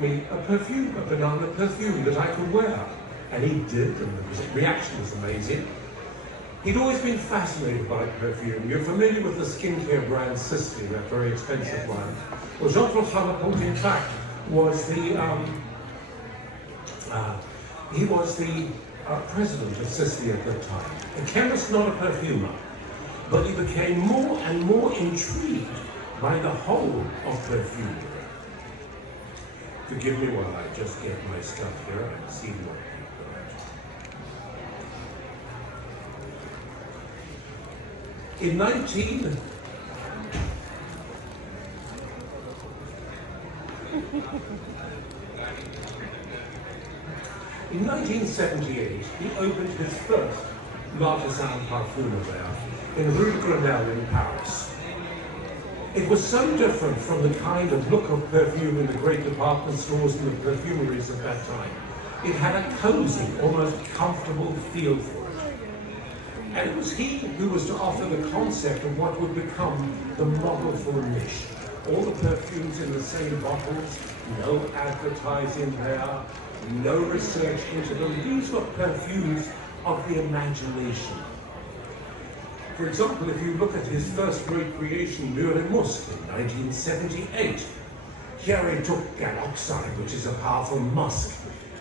make me a perfume, a banana perfume that I could wear. And he did, and the reaction was amazing. He'd always been fascinated by perfume. You're familiar with the skincare brand Sisley, that very expensive one. Well, Jean-François Laporte, in fact, was the president of Sisley at that time. A chemist, not a perfumer. But he became more and more intrigued by the whole of perfume. Forgive me while I just get my stuff here and see what In 1978, he opened his first l'artisan parfumerie in Rue de Grenelle in Paris. It was so different from the kind of look of perfume in the great department stores and the perfumeries of that time. It had a cozy, almost comfortable feel for it. And it was he who was to offer the concept of what would become the model for a niche. All the perfumes in the same bottles, no advertising there, no research into them. These were perfumes of the imagination. For example, if you look at his first great creation, Mûre et Musc, in 1978, here he took galoxide, which is a powerful musk,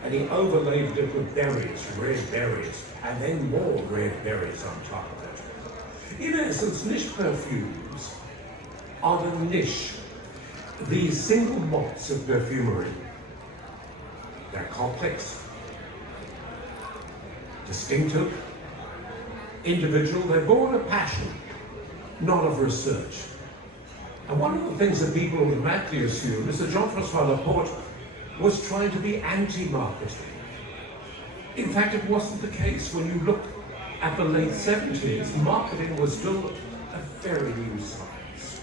and he overlaid it with berries, red berries, and then more red berries on top of it. In essence, niche perfumes are the niche, these single mots of perfumery. They're complex, distinctive, individual. They're born of passion, not of research. And one of the things that people automatically assume is that Jean-François Laporte was trying to be anti-marketing. In fact, it wasn't the case. When you look at the late 70s, marketing was still a very new science.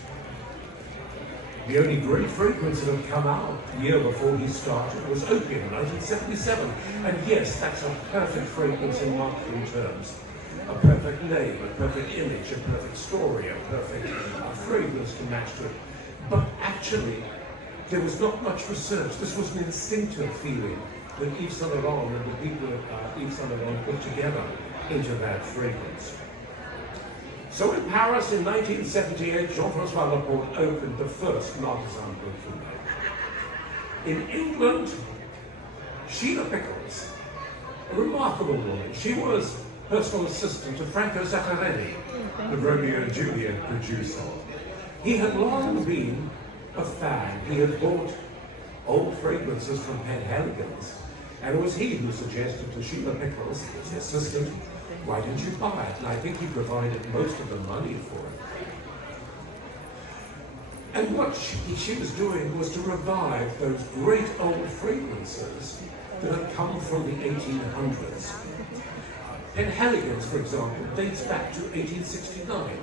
The only great fragrance that had come out the year before he started was Opium in 1977. And yes, that's a perfect fragrance in marketing terms. A perfect name, a perfect image, a perfect story, a perfect fragrance to match to it. But actually, there was not much research. This was an instinctive feeling that Yves Saint Laurent and the people at Yves Saint Laurent put together into that fragrance. So in Paris in 1978, Jean-François Laporte opened the first l'artisan perfume. In England, Sheila Pickles, a remarkable woman. She was personal assistant to Franco Zeffirelli, the Romeo and Juliet producer. He had long been a fan. He had bought old fragrances from Penhaligon's, and it was he who suggested to Sheila Pickles, his assistant, why didn't you buy it? And I think he provided most of the money for it. And what she was doing was to revive those great old fragrances that had come from the 1800s. Penhaligon's, for example, dates back to 1869,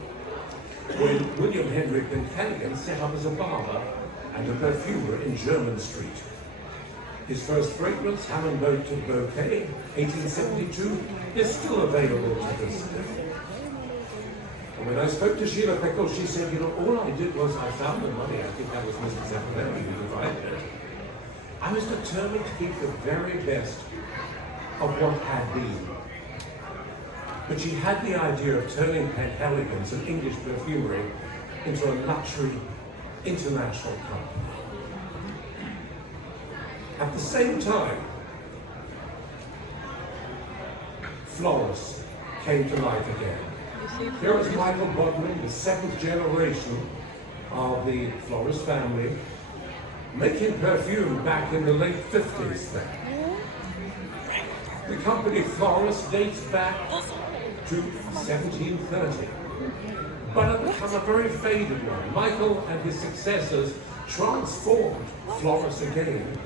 when William Henry Penhaligon set up as a barber and a perfumer in Jermyn Street. His first fragrance, Hammond Boat to Bouquet, 1872, is still available to this day. And when I spoke to Sheila Pickles, she said, all I did was I found the money. I think that was Mr. Zeffirelli who provided it. I was determined to keep the very best of what had been. But she had the idea of turning Penhaligon's, an English perfumery, into a luxury international company. At the same time, Florence came to life again. Here is Michael Bodman, the seventh generation of the Florence family, making perfume back in the late 50s then. The company Florence dates back to 1730, but had become a very faded one. Michael and his successors transformed Florence again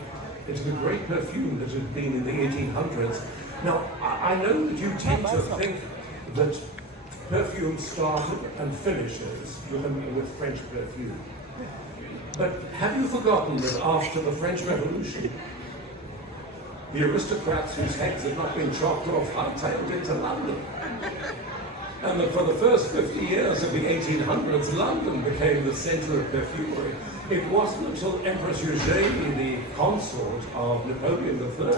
into the great perfume that had been in the 1800s. Now, I know that you tend to think that perfume started and finishes with French perfume. But have you forgotten that after the French Revolution, the aristocrats whose heads had not been chopped off hightailed into London? And that for the first 50 years of the 1800s, London became the center of perfumery. It wasn't until Empress Eugénie, the consort of Napoleon III,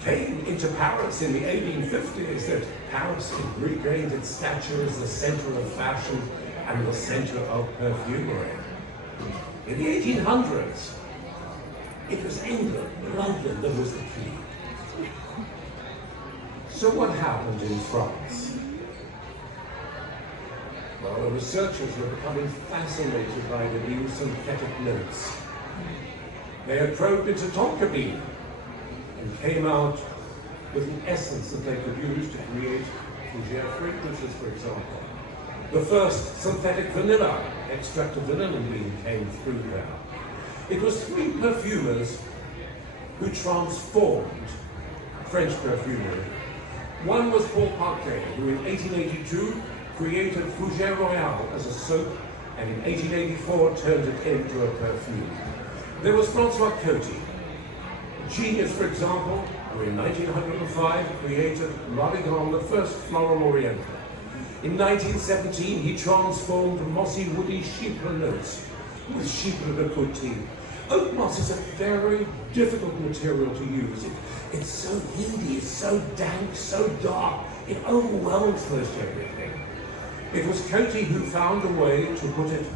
came into Paris in the 1850s that Paris regained its stature as the center of fashion and the center of perfumery. In the 1800s, it was England, London, that was the key. So what happened in France? Well, the researchers were becoming fascinated by the new synthetic notes. They had probed into tonka and came out with an essence that they could use to create fougere fragrances, for example. The first synthetic vanilla, extract of vanilla bean, came through there. It was three perfumers who transformed French perfumery. One was Paul Paquet, who in 1882 created Fougère Royale as a soap, and in 1884 turned it into a perfume. There was François Coty, genius, for example, who in 1905 created L'Origan, the first floral oriental. In 1917, he transformed mossy, woody chypre notes with chypre de Coty. Oak moss is a very difficult material to use. It's so windy, it's so dank, so dark, it overwhelms most everything. It was Coty who found a way to put it,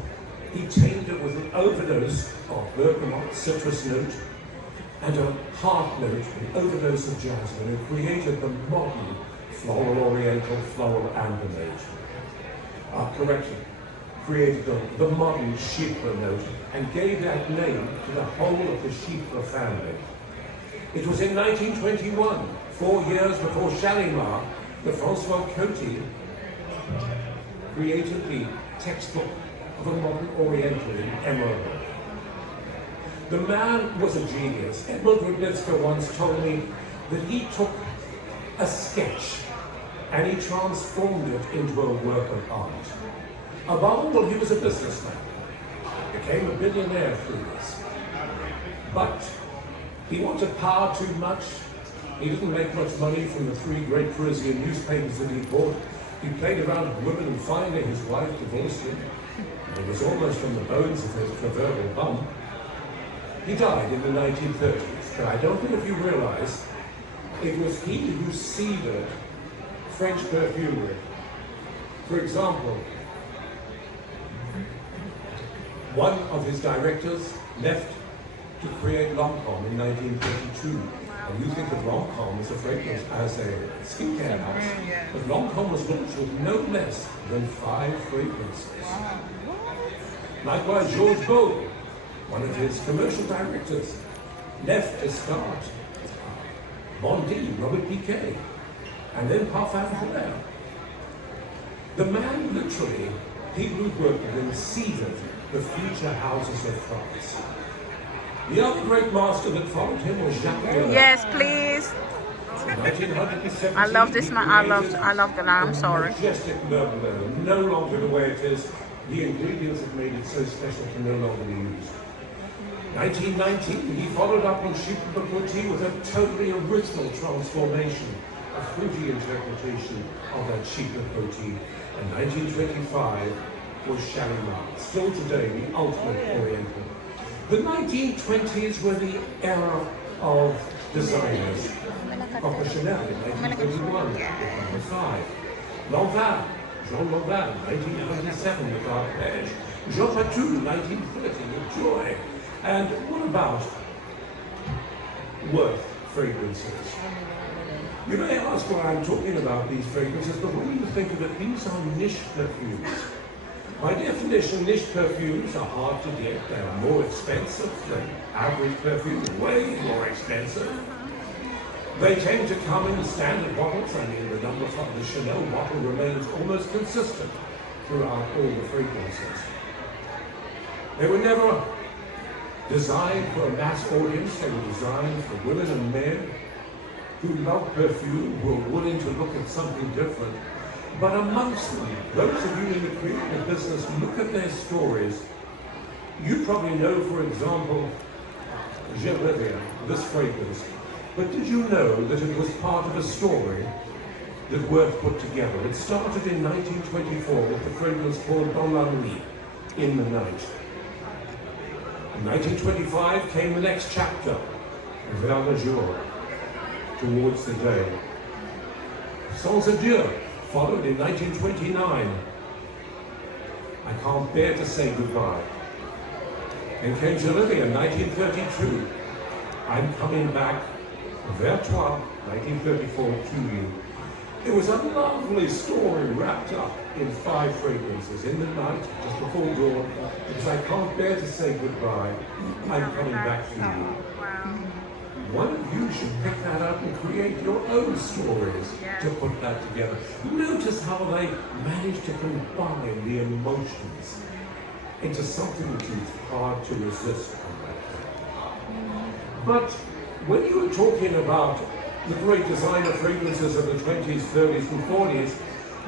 he tamed it with an overdose of bergamot, citrus note, and a heart note, an overdose of jasmine, and created the modern floral oriental, floral amber note. Correction, created the modern chypre note and gave that name to the whole of the chypre family. It was in 1921, 4 years before Shalimar, that François Coty created the textbook of a modern oriental in emerald. The man was a genius. Edmund Rudnitzer once told me that he took a sketch and he transformed it into a work of art. Above all, he was a businessman. Became a billionaire through this. But he wanted power too much. He didn't make much money from the 3 great Parisian newspapers that he bought. He played around with women and finally his wife divorced him. It was almost on the bones of his proverbial bum. He died in the 1930s, but I don't think if you realize, it was he who seeded French perfumery. For example, one of his directors left to create Lancôme in 1932. And you think of Lancôme as a fragrance, as a skincare house, but Lancôme was launched with no less than 5 fragrances. Likewise, Georges Beau, one of his commercial directors, left to start Bondi, Robert Piquet, and then Parfum Fleur. The man literally, people who worked with him, seeded the future houses of France. The other great master that followed him was Jacques Rueda. Yes, please. I love this man. I love the lamb. Sorry. Majestic meuble, no longer the way it is. The ingredients that made it so special can no longer be used. 1919, he followed up on Chypre de Coty with a totally original transformation, a fruity interpretation of that Chypre de Coty. And 1925 was Shalimar, still today the ultimate oriental. The 1920s were the era of designers. Coco Chanel in 1921, with 5. Lanvin, Jean Lanvin, 1927 with Arpège. Jean Patou, 1930 with Joy. And what about worth fragrances? You may ask why I'm talking about these fragrances, but when you think of it, these are niche perfumes. By definition, niche perfumes are hard to get. They are more expensive than average perfumes, way more expensive. They tend to come in standard bottles. I mean, the number of the Chanel bottle remains almost consistent throughout all the fragrances. They were never designed for a mass audience. They were designed for women and men who love perfume, who are willing to look at something different. But amongst them, those of you in the creative business, look at their stories. You probably know, for example, Rueda, this fragrance. But did you know that it was part of a story that weren't put together. It started in 1924 with the fragrance called Dans la Nuit, in the night. In 1925 came the next chapter, Vers le jour, towards the day. Sans adieu followed in 1929. I can't bear to say goodbye. And came to Olivia in 1932. I'm coming back, Vers toi, 1934, to you. It was a lovely story wrapped up in 5 fragrances. In the night, just before dawn, because I can't bear to say goodbye, I'm coming back to you. One of you should pick that up and create your own stories to put that together. Notice how they managed to combine the emotions into something that is hard to resist. But when you were talking about the great designer fragrances of the 20s, 30s, and 40s,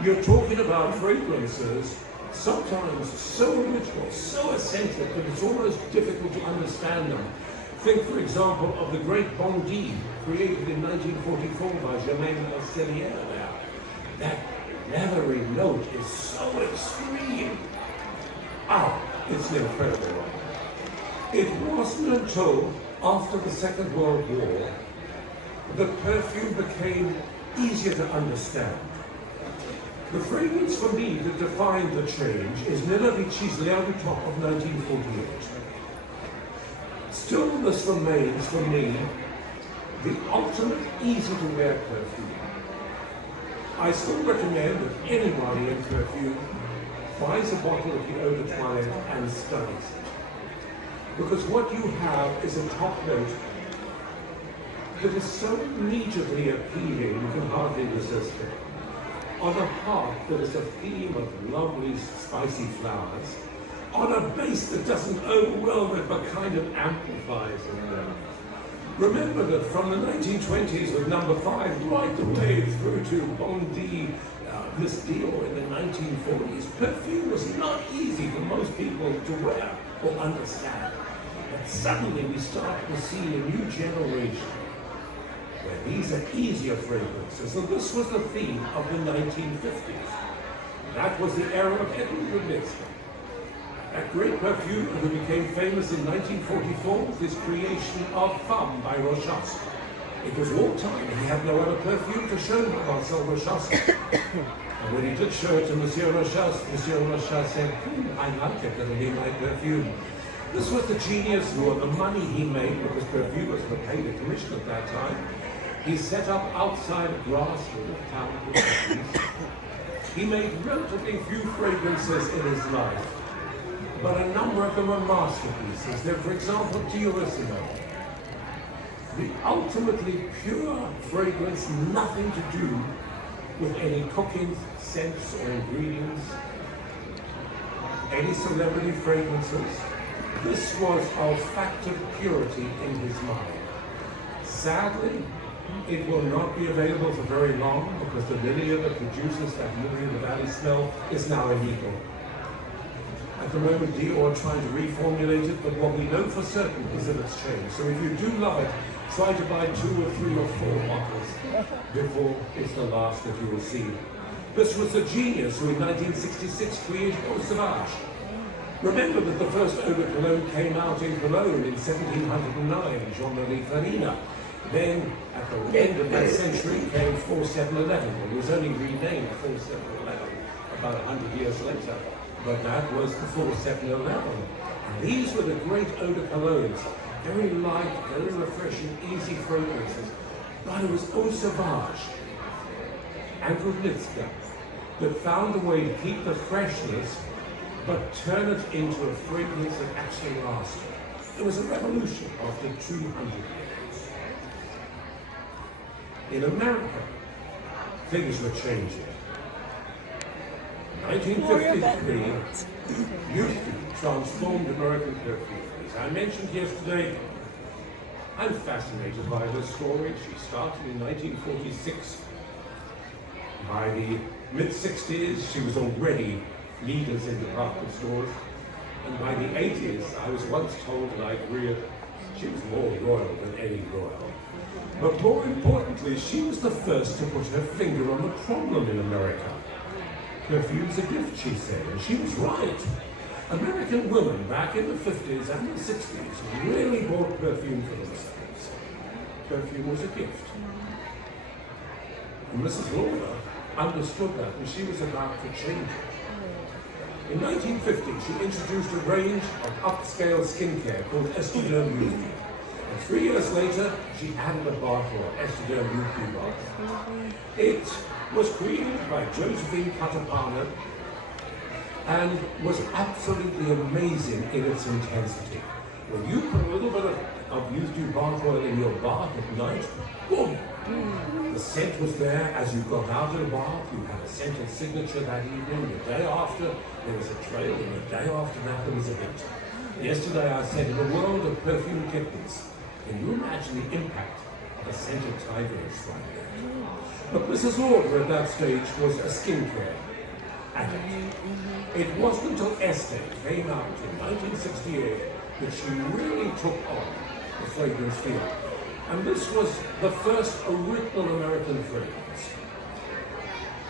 you're talking about fragrances sometimes so original, so eccentric that it's almost difficult to understand them. Think, for example, of the great Bondi, created in 1944 by Germaine Cellier. That leathery note is so extreme. It's an incredible one. It wasn't until after the Second World War that perfume became easier to understand. The fragrance for me that defined the change is Nina Ricci's L'Air du Temps of 1948. Still, this remains for me the ultimate easy-to-wear perfume. I still recommend that anybody in perfume buys a bottle of the Eau de Toilette and studies it. Because what you have is a top note that is so immediately appealing you can hardly resist it. On a heart that is a theme of lovely spicy flowers, on a base that doesn't overwhelm it but kind of amplifies it. Remember that from the 1920s with number 5 right the way through to Bondi, Miss Dior in the 1940s, perfume was not easy for most people to wear or understand. But suddenly we start to see a new generation where these are easier fragrances, and this was the theme of the 1950s. That was the era of Edward Rudnitsky. That great perfume who became famous in 1944 with his creation of Femme by Rochas. It was wartime, and he had no other perfume to show Marcel Rochas. And when he did show it to Monsieur Rochas said, I like it, it'll be my perfume. This was the genius who, on the money he made, because perfumers were paid a commission at that time, he set up outside a grass little town called Conocí. He made relatively few fragrances in his life, but a number of them are masterpieces. They're, for example, Diorissimo. The ultimately pure fragrance, nothing to do with any cooking, scents, or ingredients, any celebrity fragrances. This was olfactive purity in his mind. Sadly, it will not be available for very long because the lilia that produces that lily in the valley smell is now illegal. At the moment, Dior are trying to reformulate it, but what we know for certain is that it's changed. So if you do love it, try to buy 2 or 3 or 4 bottles before it's the last that you will see. This was the genius who in 1966 created Eau Sauvage. Remember that the first eau de cologne came out in Cologne in 1709, Jean-Marie Farina. Then, at the end of that century, came 4711. It was only renamed 4711 about 100 years later. But that was the 4711. And these were the great eau de colognes. Very light, very refreshing, easy fragrances. But it was Eau Sauvage and Rudnitsky that found a way to keep the freshness but turn it into a fragrance that actually lasted. It was a revolution after 200 years. In America, things were changing. 1953, Youth transformed American perfume. As I mentioned yesterday, I'm fascinated by her story. She started in 1946. By the mid-60s, she was already leaders in department stores. And by the 80s, I was once told, and I agree, She was more royal than any royal. But more importantly, she was the first to put her finger on the problem in America. Perfume's a gift, she said, and she was right. American women back in the 50s and the 60s really bought perfume for themselves. Perfume was a gift. And Mrs. Rueda understood that, and she was about to change it. In 1950, she introduced a range of upscale skincare called Estradome Beauty. And 3 years later, she added a bottle of Estradome Beauty bottle. It was created by Josephine Catapana and was absolutely amazing in its intensity. When you put a little bit of Youth Dew bath oil in your bath at night, boom! The scent was there as you got out of the bath. You had a scented signature that evening. The day after, there was a trail, and the day after that, there was a hit. Yesterday I said, in a world of perfume kittens, can you imagine the impact of a scented tiger in Friday? But Mrs. Lauder at that stage was a skincare addict. It wasn't until Estee came out in 1968 that she really took on the fragrance field. And this was the first original American fragrance.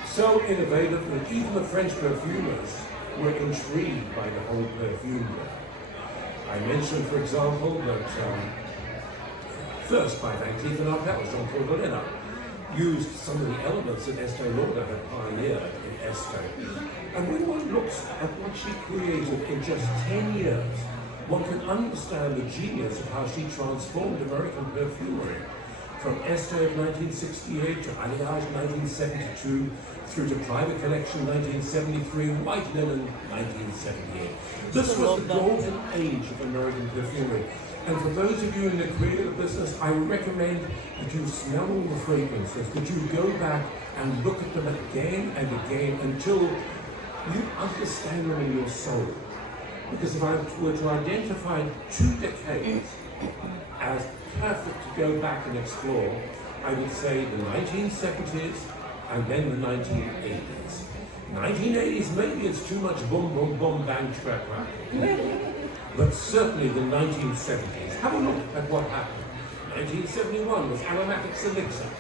So innovative that even the French perfumers were intrigued by the whole perfume world. I mentioned, for example, that first by Van Cleef & Arpels, Jean-Paul Valena, used some of the elements that Estee Lauder had pioneered in Estee. And when one looks at what she created in just 10 years, one can understand the genius of how she transformed American perfumery. From Estee of 1968 to Alliage 1972, through to Private Collection 1973, and White Linen 1978. This was the golden age of American perfumery. And for those of you in the creative business, I recommend that you smell all the fragrances, that you go back and look at them again and again until you understand them in your soul. Because if I were to identify 2 decades as perfect to go back and explore, I would say the 1970s and then the 1980s. 1980s, maybe it's too much boom, boom, boom, bang, track, but certainly the 1970s. Have a look at what happened. 1971 was Aromatics Elixir.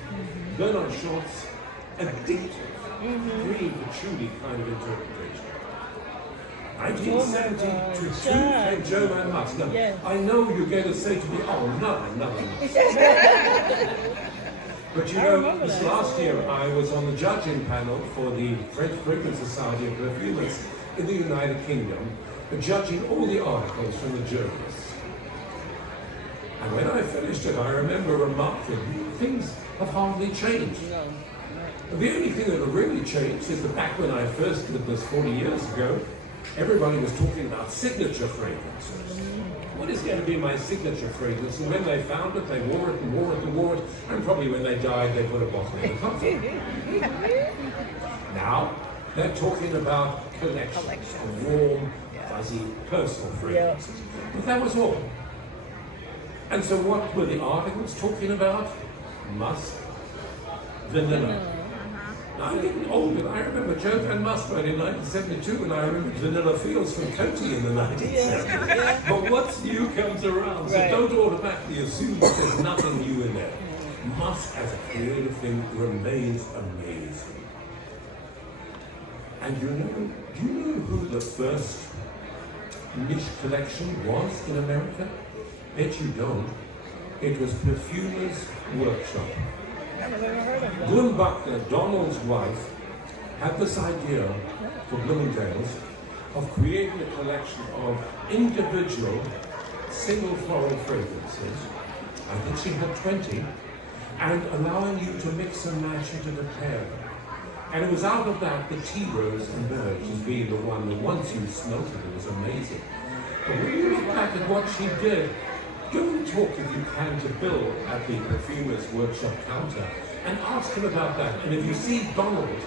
Bernard Shaw's addictive, really patchouli kind of interpretation. 1972 came Joe Van Musk. Now, I know you're going to say to me, oh, another Musk. But you know, this last year I was on the judging panel for the French Fragrance Society of Perfumers in the United Kingdom, judging all the articles from the journalists. And when I finished it, I remember remarking, things have hardly changed. The only thing that had really changed is that back when I first did this 40 years ago, everybody was talking about signature fragrances. What is going to be my signature fragrance? And when they found it, they wore it and wore it and wore it, and probably when they died, they put a bottle in the coffin. Now, they're talking about collection of warm, fuzzy, personal fragrances. But that was all. And so what were the articles talking about? Musk, vanilla. Now, I'm getting older. I remember Joe Van Musk in 1972, and I remember Vanilla Fields from Coty in the 1970s. But what's new comes around, so don't automatically assume that there's nothing new in there. Musk as a creative thing remains amazing. And do you know who the first niche collection was in America? Bet you don't. It was Perfumers Workshop. Bloom Buckner, Donald's wife, had this idea for Bloomingdale's of creating a collection of individual single floral fragrances. I think she had 20, and allowing you to mix and match and to compare them. And it was out of that the tea rose emerged as being the one that once you smelt it was amazing. But when you look back at what she did, go and talk if you can to Bill at the Perfumers Workshop counter and ask him about that. And if you see Donald,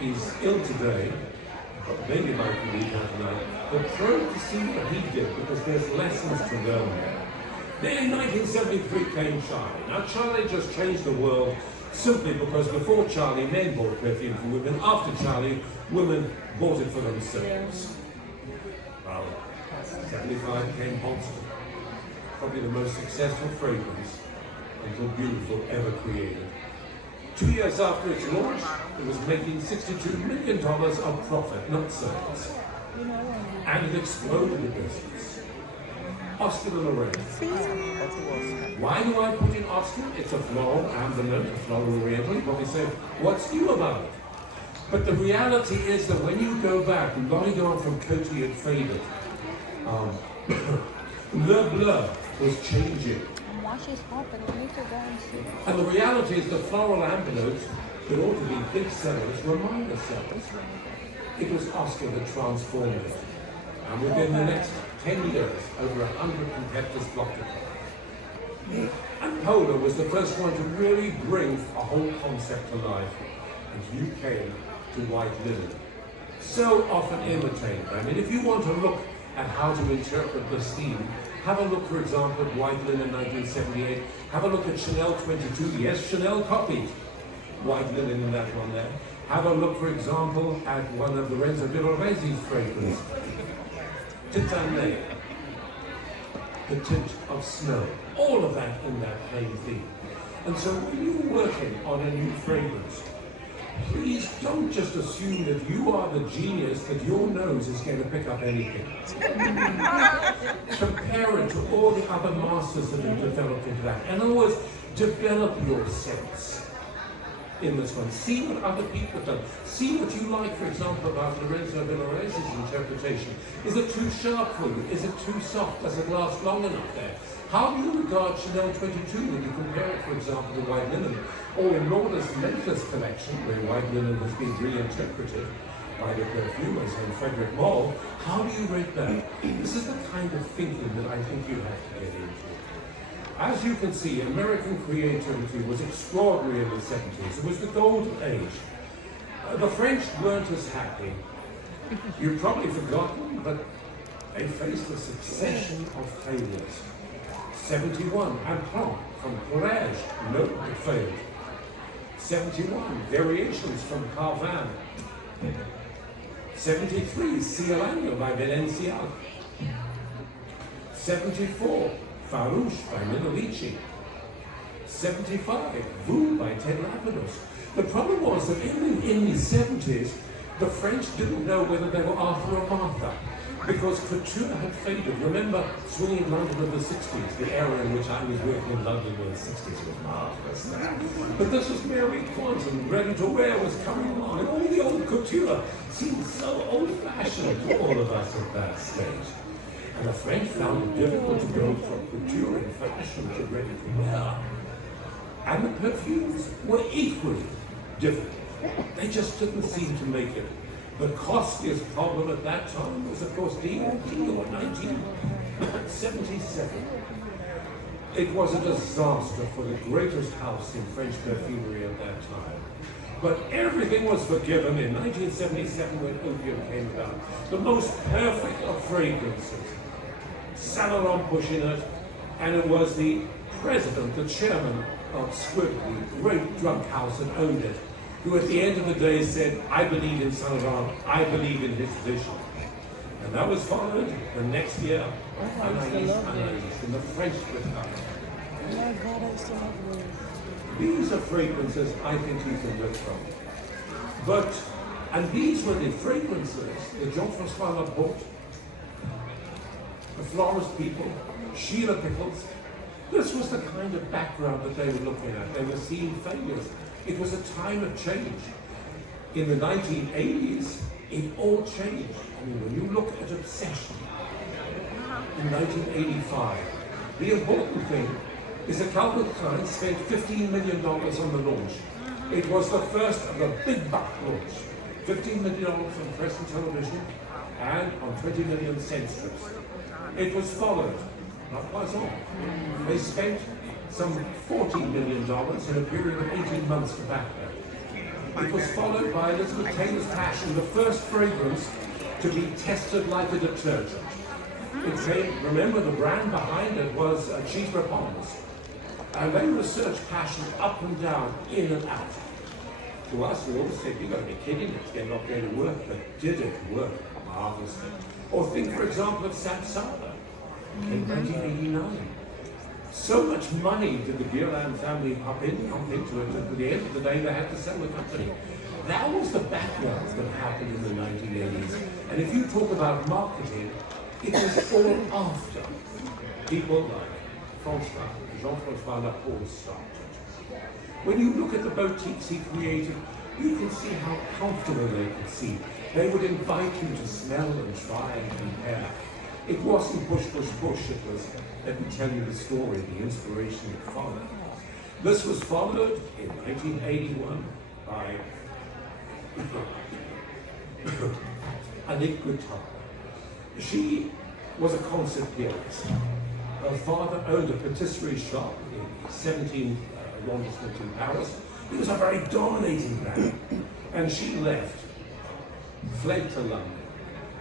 he's ill today, but maybe might be weak out tonight, but probe to see what he did because there's lessons to learn there. Then in 1973 came Charlie. Now Charlie just changed the world simply because before Charlie, men bought perfume for women. After Charlie, women bought it for themselves. Well, 75 came Holston. probably the most successful fragrance until beautiful ever created. 2 years after its launch, it was making $62 million of profit, not sales. And it exploded in business. Oscar de la Renta. Why do I put in Oscar? It's a floral ambilant, a floral oriental. You probably say, what's new about it? But the reality is that when you go back, we've only gone from Coty and faded. Le Bleu was changing. And the reality is the floral ambilotes that ought to be big sellers were minor sellers. It was Oscar that transformed it. And within the next 10 years, over 100 competitors blocked it. And Polar was the first one to really bring a whole concept to life. And you came to white linen. So often imitated. I mean, if you want to look at how to interpret this theme, have a look, for example, at white linen 1978. Have a look at Chanel 22. Yes, Chanel copied white linen in that one there. Have a look, for example, at one of Lorenzo Villoresi's fragrances. Titane, the tint of snow. All of that in that same theme. And so when you're working on a new fragrance, please don't just assume that you are the genius, that your nose is going to pick up anything. Compare it to all the other masters that have developed into that. And always develop your sense in this one. See what other people have done. See what you like, for example, about Lorenzo Villoresi's interpretation. Is it too sharp for you? Is it too soft? Does it last long enough there? How do you regard Chanel 22 when you compare it, for example, to white linen? Or in Lauder's Memphis collection, where white linen has been reinterpreted by the perfumers and Frederick Moll, how do you rate that? This is the kind of thinking that I think you have to get into. As you can see, American creativity was extraordinary in the 70s. It was the golden age. The French weren't as happy. You've probably forgotten, but they faced a succession of failures. 71, Implant from Courage, no, it failed. 71, Variations from Carvan. 73, Cielano by Valenciaga. 74, Farouche by Menolici. 75, Vous by Ted Lapidus. The problem was that in the 70s, the French didn't know whether they were Arthur or Martha, because couture had faded. Remember swinging London in the 60s, the era in which I was working in London in the 60s was marvelous. But this was Mary Quantum, ready to wear was coming along, and all the old couture seemed so old-fashioned to all of us at that stage. And the French found it difficult to go from couture and fashion to ready to wear. And the perfumes were equally difficult. They just didn't seem to make it. The costliest problem at that time was, of course, Dior 1977. It was a disaster for the greatest house in French perfumery at that time. But everything was forgiven in 1977 when opium came about. The most perfect of fragrances. Saint Laurent pushing it, and it was the president, the chairman of Squibb, the great drug house that owned it, who at the end of the day said, I believe in Saint Laurent, I believe in his vision. And that was followed the next year, Anaïs, in the French Republic. These are fragrances I think you can look from. And these were the fragrances that Jean-François Laporte, the florist people, Sheila Pickles, this was the kind of background that they were looking at. They were seeing failures. It was a time of change. In the 1980s, it all changed. I mean, when you look at Obsession in 1985, the important thing is that Calvin Klein spent $15 million on the launch. It was the first of a big buck launch. $15 million on press and television and on 20 million cent strips. It was followed, not quite all. They spent some $40 million in a period of 18 months to back that. It was followed by Elizabeth Taylor's Passion, the first fragrance to be tested like a detergent. It came, remember the brand behind it was Cheese Repons. And they researched passion up and down, in and out. To us, we always said, you've got to be kidding, it's not going to work. But did it work? Marvelously. Or think, for example, of Sapsada in 1989. So much money did the Guerlain family pump into it that at the end of the day they had to sell the company. That was the background that happened in the 1980s. And if you talk about marketing, it was all after people like Jean-François Laporte started. When you look at the boutiques he created, you can see how comfortable they could see. They would invite you to smell and try and compare. It wasn't push, push, push. It was, let me tell you the story, the inspiration that followed. This was followed in 1981 by Annick Guitar. She was a concert pianist. Her father owned a patisserie shop in 17th arrondissement in Paris. He was a very dominating man. And she left, fled to London.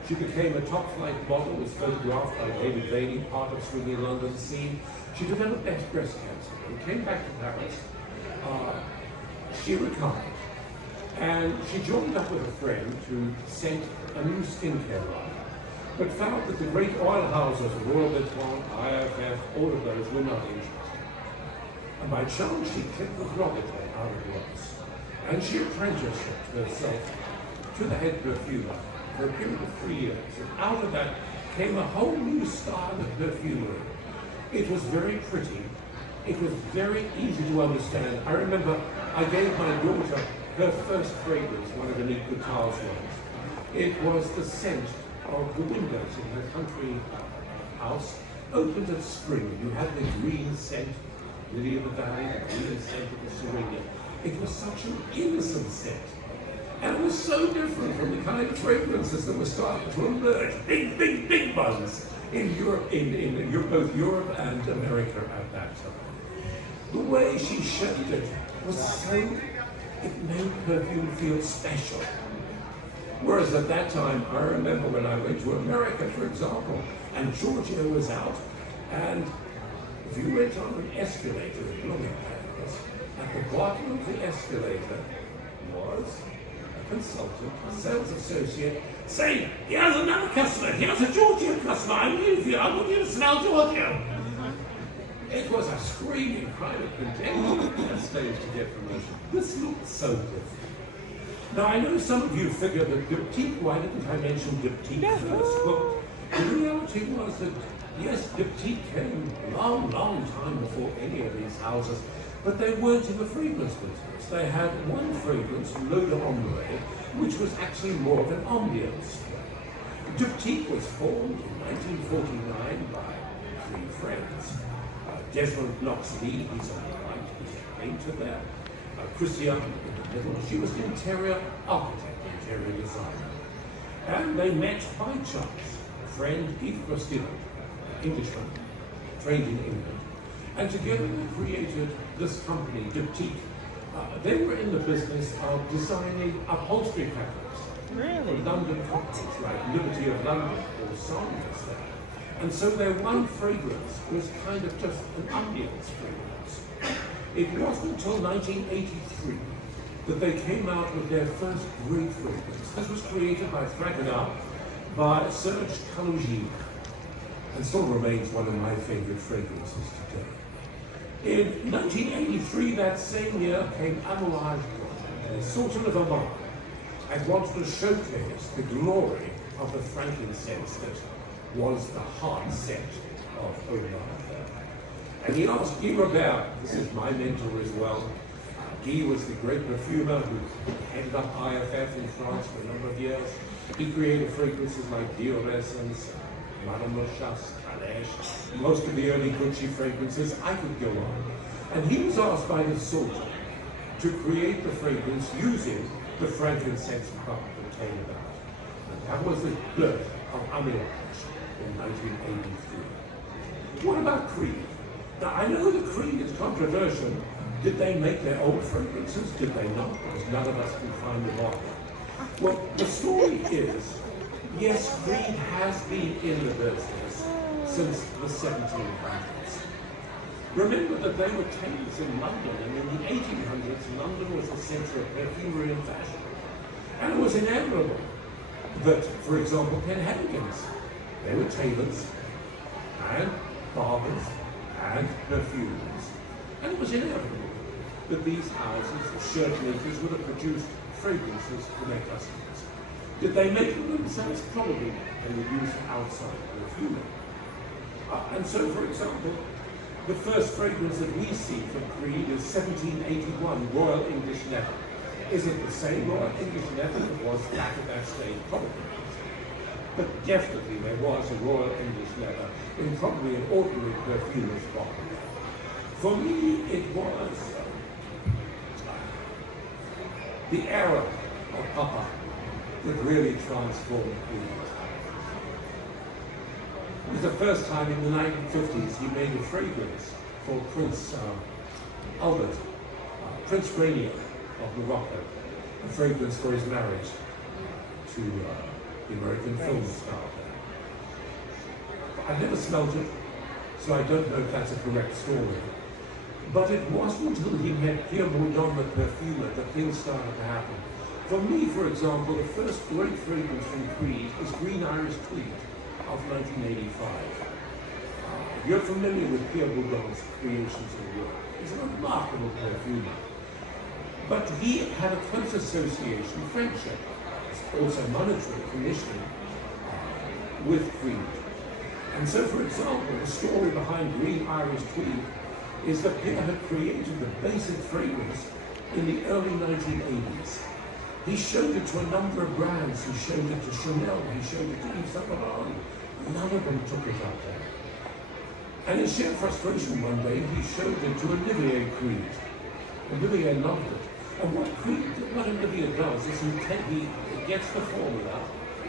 She became a top-flight model, was photographed by David Bailey, part of the London scene. She developed breast cancer and came back to Paris. She retired. And she joined up with a friend who sent a new skincare line, but found that the great oil houses, Royal Vuitton, IFF, all of those were not interested. And by chance, she clicked with Robert out of once. And she apprenticed herself to the head perfumer for a period of 3 years. And out of that came a whole new style of perfumery. It was very pretty. It was very easy to understand. I remember I gave my daughter her first fragrance, one of Annick Guitar's ones. It was the scent of the windows in her country house, opened at spring. You had the green scent, lily of the valley, the green scent of the syringa. It was such an innocent scent. And it was so different from the kind of fragrances that were starting to emerge, big ones in Europe, in both Europe and America at that time. The way she shaped it was so, it made perfume feel special. Whereas at that time, I remember when I went to America, for example, and Georgia was out, and if you went on an escalator in Paris, at the bottom of the escalator was a consultant, a sales associate, saying, here's another customer, here's a Georgian customer, I'm here for you, I want you to smell Georgia. It was a screaming kind of contention at stage to get promotion. This looked so different. Now, I know some of you figure that Diptyque, why didn't I mention Diptyque first? Well, the reality was that, yes, Diptyque came a long time before any of these houses, but they weren't in the fragrance business. They had one fragrance, L'Eau de Hombre, which was actually more of an ambience. Diptyque was formed in 1949 by three friends. Desmond Knox-Lee, he's on the right, he's a painter there. Christian in the middle, she was an interior architect, interior designer. And they met by chance. A friend, Yves Christian, Englishman, trained in England. And together they created this company, Diptyque. They were in the business of designing upholstery fabrics. Really? For London companies like Liberty of London or Sanders there. And so their one fragrance was kind of just an ambience fragrance. It wasn't until 1983 that they came out with their first great fragrance. This was created by Fragancias, by Serge Conocí, and still remains one of my favorite fragrances today. In 1983, that same year, came Amouage, a Sultan of Oman, and wanted to showcase the glory of the frankincense that was the heart scent of Oman. And he asked Guy Robert, this is my mentor as well. Guy was the great perfumer who headed up IFF in France for a number of years. He created fragrances like Dior Essence, Madame Lachasse, Calèche, most of the early Gucci fragrances. I could go on. And he was asked by the Sultan to create the fragrance using the frankincense crop that came about. And that was the birth of Amouage in 1983. What about Creed? Now, I know the Creed is controversial. Did they make their own fragrances? Did they not? Because none of us can find the one. Well, the story is, yes, Creed has been in the business since the 1700s. Remember that they were tailors in London, and in the 1800s, London was the centre of perfumery and fashion. And it was inevitable that, for example, Penhaligon's, they were tailors and barbers and perfumes. And it was inevitable that these houses, the shirt makers, would have produced fragrances for their customers. Did they make them themselves? Probably. They would use outside perfume. And so, for example, the first fragrance that we see from Creed is 1781, Royal English Leather. Is it the same Royal English Leather that was back at that stage? Probably. But definitely there was a Royal English Leather in probably an ordinary perfumer's bottle. For me, it was the era of Papa that really transformed Creed. It was the first time in the 1950s he made a fragrance for Prince Albert, Prince Rainier of Morocco, a fragrance for his marriage to the American film star. I never smelt it, so I don't know if that's a correct story. But it wasn't until he met Pierre Bourdon, the perfumer, that things started to happen. For me, for example, the first great fragrance from Creed is Green Iris Tweed of 1985. You're familiar with Pierre Bourdon's creations and work. He's a remarkable perfumer. But he had a close association, friendship, also monetary conditioning, with Creed. And so, for example, the story behind Green Iris Tweed is that Pierre had created the basic fragrance in the early 1980s. He showed it to a number of brands. He showed it to Chanel, he showed it to Yves Saint Laurent. None of them took it up there. And in sheer frustration one day, he showed it to Olivier Creed. Olivier loved it. And what Olivier does is he gets the formula,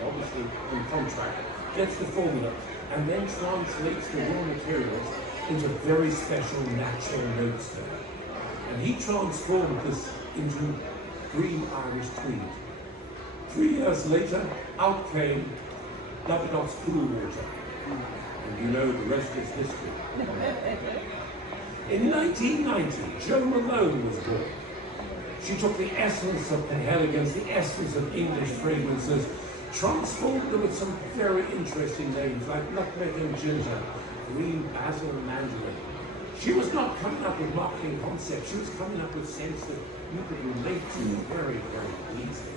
obviously in contract, gets the formula, and then translates the raw materials into very special natural notes there. And he transformed this into Green Iris Tweed. 3 years later, out came Davidoff's Cool Water. And you know the rest is history. In 1990, Jo Malone was born. She took the essence of elegance, the essence of English fragrances, transformed them with some very interesting names like nutmeg and ginger, green basil and mandarin. She was not coming up with marketing concepts, she was coming up with scents that you could relate to very, very easily.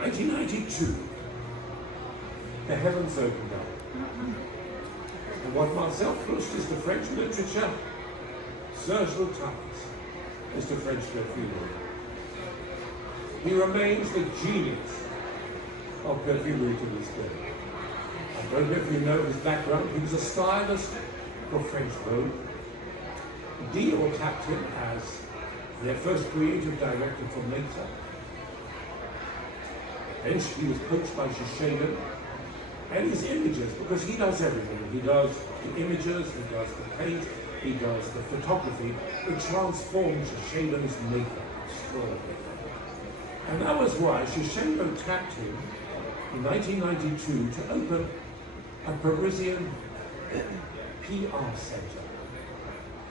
1992, the heavens opened up. And what Marcel Proust is to French literature, Serge Lutens is to French perfumery. He remains the genius of perfumery to this day. I don't know if you know his background. He was a stylist for French Vogue. Dior tapped him as their first creative director for later. Then he was coached by Shiseido. And his images, because he does everything. He does the images, he does the paint, he does the photography. It transforms Shiseido's makeup extraordinarily. And that was why Shiseido tapped him in 1992 to open a Parisian PR center.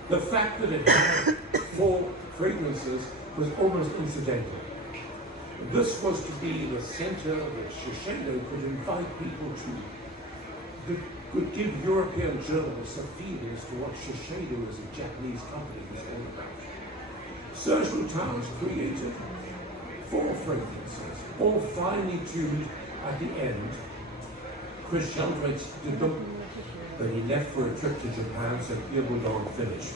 The fact that it had 4 fragrances was almost incidental. This was to be the center that Shiseido could invite people to, could give European journalists a feeling as to what Shiseido as a Japanese company was all about. Serge Lutens created 4 fragrances, all finely tuned at the end. Chris Sheldrake did them, but he left for a trip to Japan, so Pierre Bourdon finished.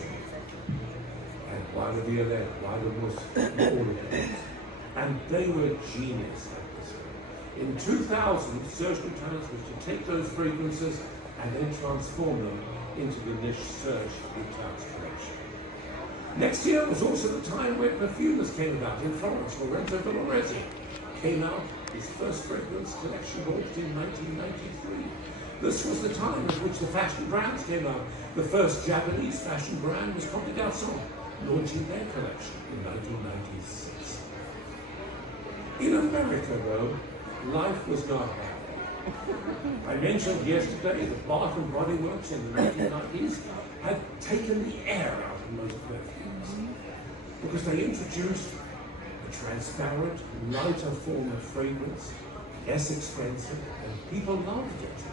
And Bois de Violet, Bois de Mousse, all of them. And they were genius at this. In 2000, Serge Lutens was to take those fragrances and then transform them into the niche Serge Lutens collection. Next year was also the time when perfumers came about in Florence. Lorenzo Villoresi came out, his first fragrance collection launched in 1993. This was the time at which the fashion brands came out. The first Japanese fashion brand was Comme des Garçons, launching their collection in 1996. In America, though, life was not happy. I mentioned yesterday that Bath & Body Works in the 1990s had taken the air out of most perfumes because they introduced a transparent, lighter form of fragrance, less expensive, and people loved it.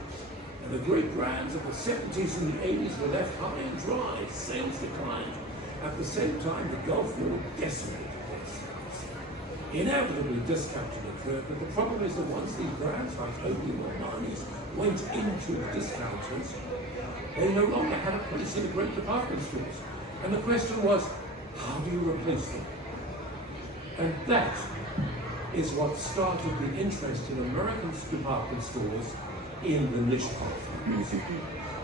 And the great brands of the 70s and the 80s were left high and dry. Sales declined. At the same time, the Gulf War decimated their sales. Inevitably discounting occurred, but the problem is that once these brands like Opium or Marnie's went into discounters, they no longer had a place in the great department stores. And the question was, how do you replace them? And that is what started the interest in American department stores in the niche market.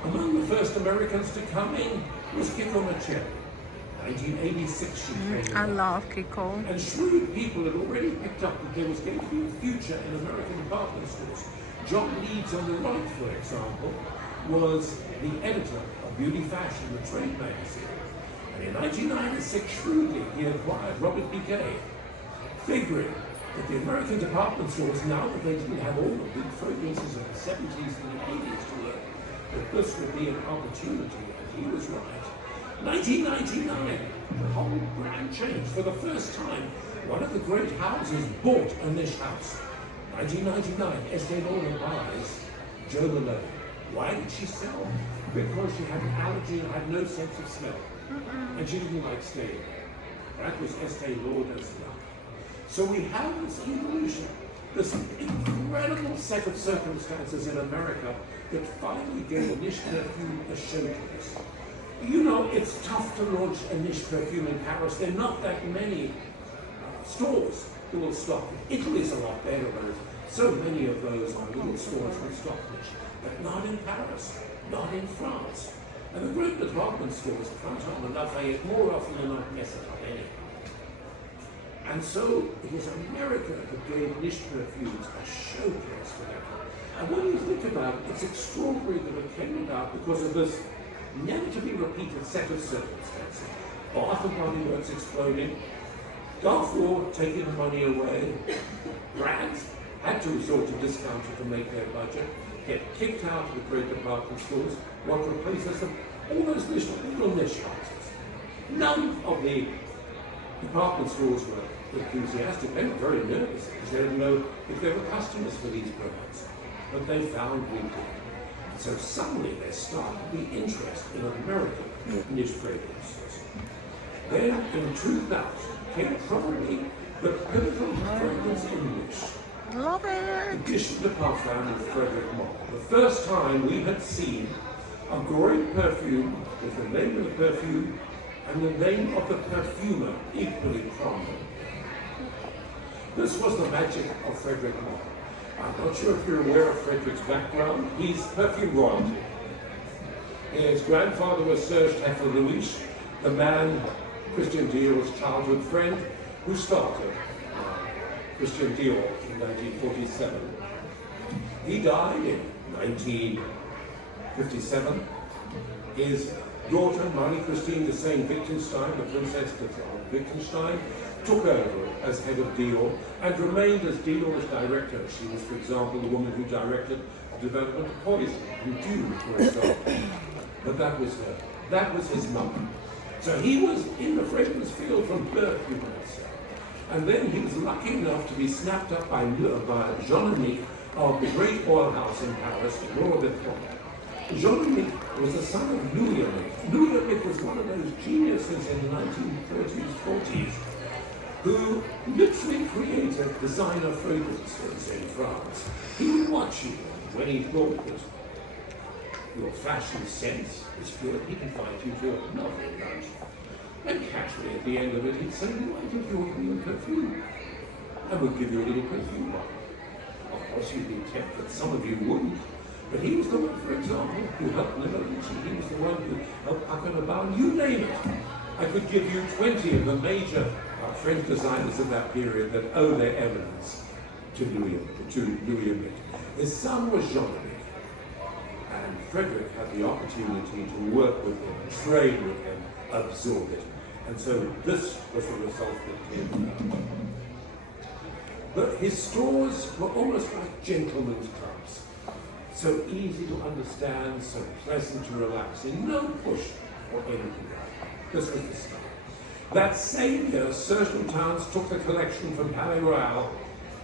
Among the first Americans to come in was Kiko Machel. 1986 she came I in. love Kiko. And shrewd people had already picked up that there was going to be a future in American department stores. John Leeds on the right, for example, was the editor of Beauty Fashion, the trade magazine. And in 1996, shrewdly, he acquired Robert B. Gay, figuring that the American department stores, now that they didn't have all the big fragrances of the 70s and the 80s to work, that this would be an opportunity, and he was right. 1999, the whole brand changed. For the first time, one of the great houses bought a niche house. 1999, Estee Lauder buys Jo Malone. Why did she sell? Because she had an allergy and had no sense of smell. And she didn't like staying there. That was Estee Lauder's luck. So we have this evolution, this incredible set of circumstances in America that finally gave a niche perfume a showcase. You know, it's tough to launch a niche perfume in Paris. There are not that many stores that will stock it. Italy's a lot better, but so many of those are little stores with stock niche. But not in Paris, not in France. And the great department stores, Printemps and Lafayette, more often than not mess it up anyway. And so it was America that gave niche perfumes a showcase for them. And when you think about it, it's extraordinary that it came about because of this never to be repeated set of circumstances. Bath and Body Works exploding, Gulf War taking the money away, brands had to resort to discounting to make their budget, get kicked out of the great department stores, what replaces them? All those little niche houses. None of the department stores were enthusiastic. They were very nervous because they didn't know if there were customers for these brands. But they found we did. So suddenly there started to be interest in American niche fragrances. Then in 2000 came probably the pivotal fragrance in niche. Love it. Edition de Parfum with Frederic Malle. The first time we had seen a great perfume with the name of the perfume and the name of the perfumer equally prominent. This was the magic of Frederic Malle. I'm not sure if you're aware of Frederick's background. He's perfume royalty. His grandfather was Serge Heffer-Louis, the man, Christian Dior's childhood friend, who started Christian Dior in 1947. He died in 1957. His daughter, Marie-Christine de Saint-Wittgenstein, the Princess of Wittgenstein, took over as head of Dior and remained as Dior's director. She was, for example, the woman who directed the development of Poison in Dune, for example. But that was her. That was his mother. So he was in the fragrance field from birth, you might say. And then he was lucky enough to be snapped up by Jean-Amic of the great oil house in Paris, Rueda. Jean-Amic was the son of Louis Amic. Louis Amic was one of those geniuses in the 1930s, 40s, who literally created designer fragrances in France. He would watch you when he thought that your fashion sense is good, he can find you to a novel lunch. And casually at the end of it, he'd say, why don't you order me a perfume? I would give you a little perfume bottle. Of course, you'd be tempted, some of you wouldn't. But he was the one, for example, who helped Lino Ricci. He was the one who helped Paco Rabanne, you name it. I could give you 20 of the major French designers of that period that owe their eminence to Louis Amic. His son was Jean-Amic. And Frederick had the opportunity to work with him, train with him, absorb it. And so this was the result that came about. But his stores were almost like gentlemen's clubs. So easy to understand, so pleasant to relax in, no push or anything like that. This was the style. That same year, Serge Lutens took the collection from Palais Royal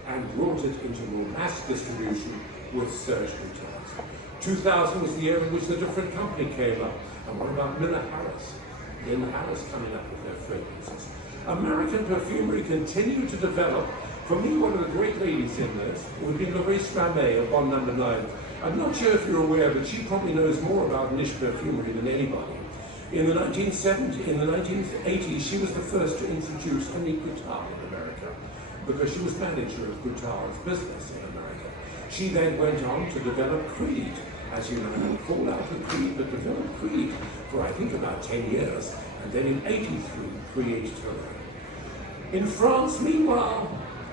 and brought it into more mass distribution with Serge Lutens. 2000 was the year in which the different company came up. And what about Miller Harris? Lynn Harris coming up with their fragrances. American perfumery continued to develop. For me, one of the great ladies in this would be Louise Ramey of Bond No. 9. I'm not sure if you're aware, but she probably knows more about niche perfumery than anybody. In the 1970s, in the 1980s, she was the first to introduce a Guitar in America because she was manager of Guitar's business in America. She then went on to develop Creed. As you know, fall out of Creed, but developed Creed for I think about 10 years, and then in 83 created her own. In France, meanwhile,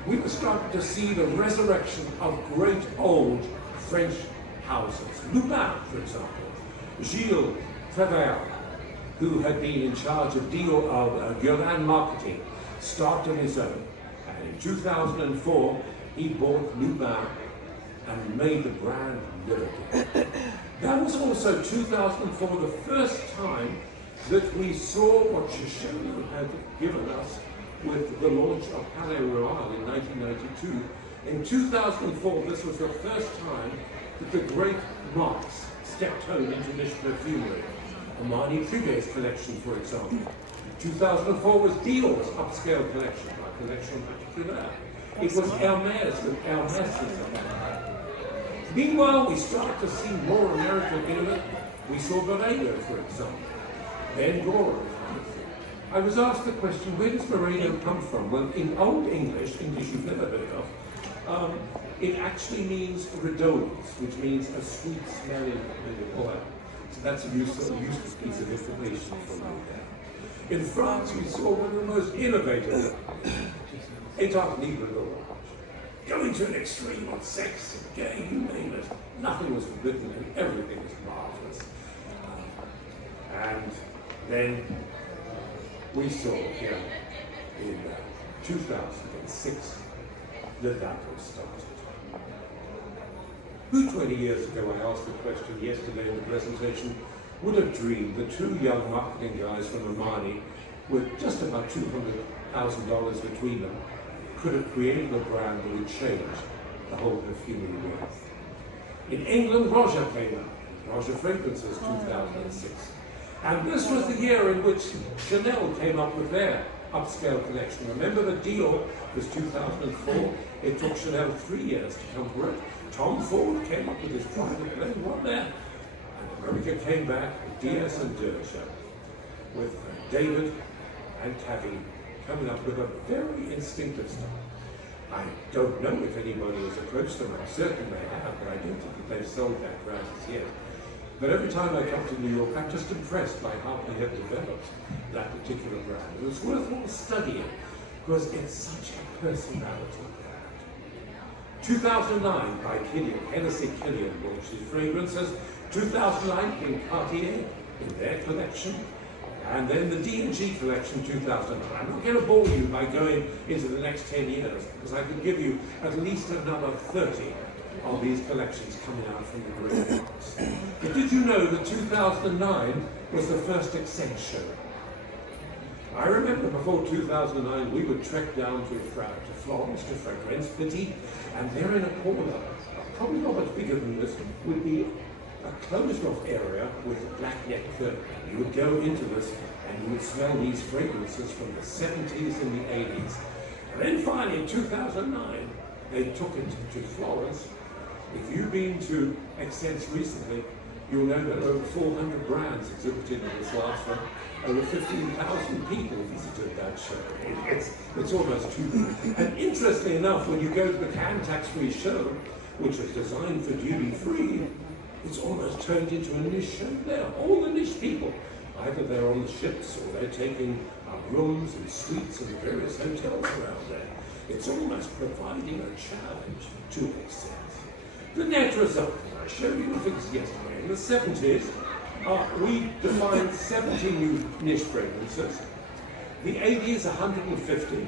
we were starting to see the resurrection of great old French houses. Lubin, for example, Gilles Prévert, who had been in charge of Guerlain marketing, started his own. And in 2004, he bought Lubin and made the brand live again. That was also 2004, the first time that we saw what Shoshone had given us with the launch of Palais Royal in 1992. In 2004, this was the first time that the great marques stepped home into niche perfumery. Armani Privé's collection, for example. 2004 was Dior's upscale collection, our collection particular. It was Hermès with Hermès. Meanwhile, we started to see more American in it. We saw Borrego, for example. Then Gora. I was asked the question, where does Borrego come from? Well, in Old English you've never heard of, it actually means redolence, which means a sweet smelling oil. So that's a useful piece of information for you there. In France, we saw one of the most innovative, État Libre L'Orange. Going to an extreme on sex and gay, you name it. Nothing was forbidden and everything was marvelous. And then we saw here in 2006, the battle started. Who 20 years ago, I asked the question yesterday in the presentation, would have dreamed the two young marketing guys from Armani with just about $200,000 between them could have created a brand that would change the whole perfumery world. In England, Roger came out, Roger Fragrances 2006. And this was the year in which Chanel came up with their upscale collection. Remember the Dior was 2004. It took Chanel 3 years to come for it. Tom Ford came up with his private blend, what there? And America came back with DS and Dirge, with David and Tavi coming up with a very instinctive style. I don't know if anybody has approached them. I'm certain they have, but I don't think that they've sold that brand as yet. But every time I come to New York, I'm just impressed by how they have developed that particular brand. It was worthwhile studying because it's such a personality brand. 2009 by Killian, Hennessy Killian launched his fragrances. 2009 came Cartier in their collection. And then the D&G collection 2009. I'm not going to bore you by going into the next 10 years because I could give you at least another 30 of these collections coming out from the great marques. But did you know that 2009 was the first Accent show? I remember before 2009 we would trek down to Florence, to Fragrances Petit, and there in a corner, probably not much bigger than this, would be a closed-off area with a black net curtain. You would go into this and you would smell these fragrances from the 70s and the 80s. And then finally in 2009, they took it to Florence. If you've been to Accents recently, you'll know that over 400 brands exhibited in this last one. Over 15,000 people visited that show. It's almost too big. And interestingly enough, when you go to the Cannes tax-free show, which is designed for duty-free, it's almost turned into a niche show there. All the niche people, either they're on the ships or they're taking rooms and suites in the various hotels around there. It's almost providing a challenge to Accents. The net result, I showed you the figures yesterday. In the 70s, we defined 70 new niche fragrances. The 80s, 150.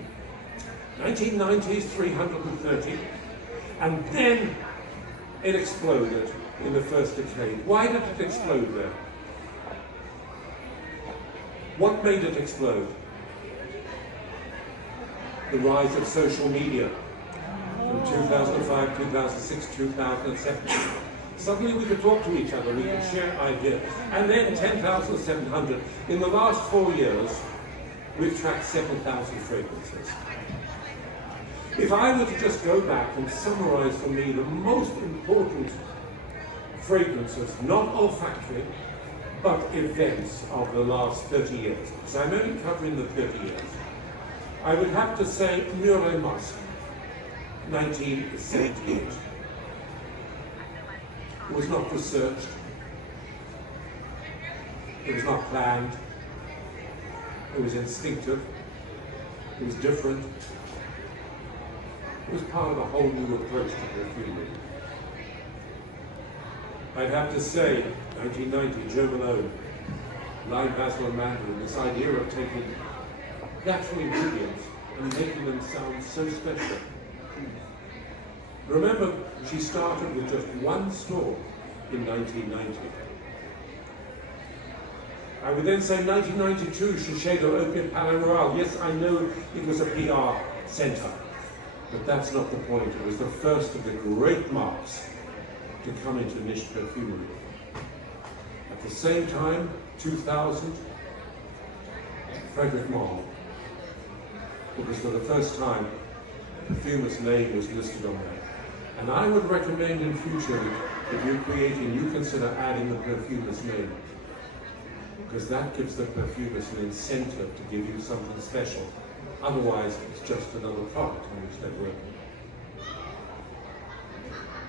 1990s, 330. And then it exploded in the first decade. Why did it explode there? What made it explode? The rise of social media from 2005, 2006, 2007. Suddenly we could talk to each other, we could share ideas. And then 10,700. In the last 4 years, we've tracked 7,000 fragrances. If I were to just go back and summarize for me the most important fragrances, not olfactory, but events of the last 30 years, because I'm only covering the 30 years, I would have to say Murray Musk, 1978. It was not researched, it was not planned, it was instinctive, it was different, it was part of a whole new approach to perfumery. I'd have to say, 1990, German-owned, lime, basil and mandarin, this idea of taking natural ingredients and making them sound so special. Remember, she started with just one store in 1990. I would then say 1992, Shiseido opened Palais Royal. Yes, I know it was a PR center, but that's not the point. It was the first of the great marks to come into niche perfumery. At the same time, 2000, Frederic Malle. It was for the first time the perfumer's name was listed on there. And I would recommend in future that if you're creating, you consider adding the perfumer's name, because that gives the perfumist an incentive to give you something special. Otherwise, it's just another product in which they're working.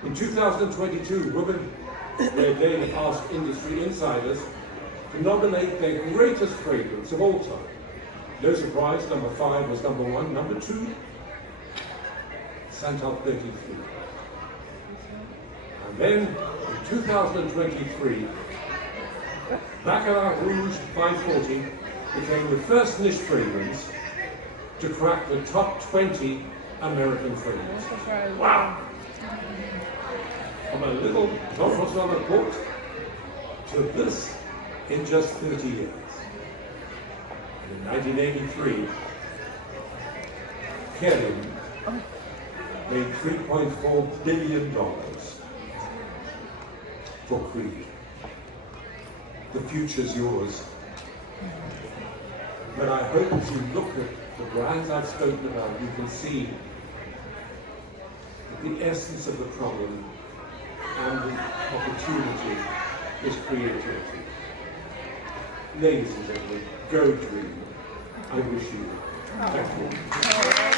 In 2022, women again asked industry insiders to nominate their greatest fragrance of all time. No surprise, number 5 was number 1. Number 2, Santal 33. And then, in 2023, Baccarat Rouge 540 became the first niche fragrance to crack the top 20 American fragrances. Wow! From a little Jean-François Laporte to this in just 30 years. In 1983, Kering made $3.4 billion for Creed. The future's yours. But I hope as you look at the brands I've spoken about, you can see that the essence of the problem and the opportunity is creativity. Ladies and gentlemen, go dream. I wish you. Thank you.